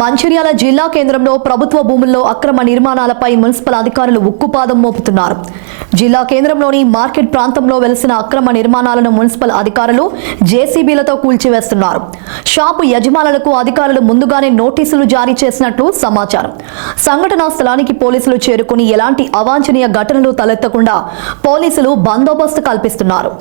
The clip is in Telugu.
మంచిర్యాల జిల్లా కేంద్రంలో ప్రభుత్వ భూముల్లో అక్రమ నిర్మాణాలపై మున్సిపల్ అధికారులు ఉక్కుపాదం మోపుతున్నారు. జిల్లా కేంద్రంలోని మార్కెట్ ప్రాంతంలో వెలిసిన అక్రమ నిర్మాణాలను మున్సిపల్ అధికారులు జేసీబీలతో కూల్చివేస్తున్నారు. షాపు యజమానులకు అధికారులు ముందుగానే నోటీసులు జారీ చేసినట్లు సమాచారం. సంఘటనా స్థలానికి పోలీసులు చేరుకుని ఎలాంటి అవాంఛనీయ ఘటనలు తలెత్తకుండా పోలీసులు బందోబస్తు కల్పిస్తున్నారు.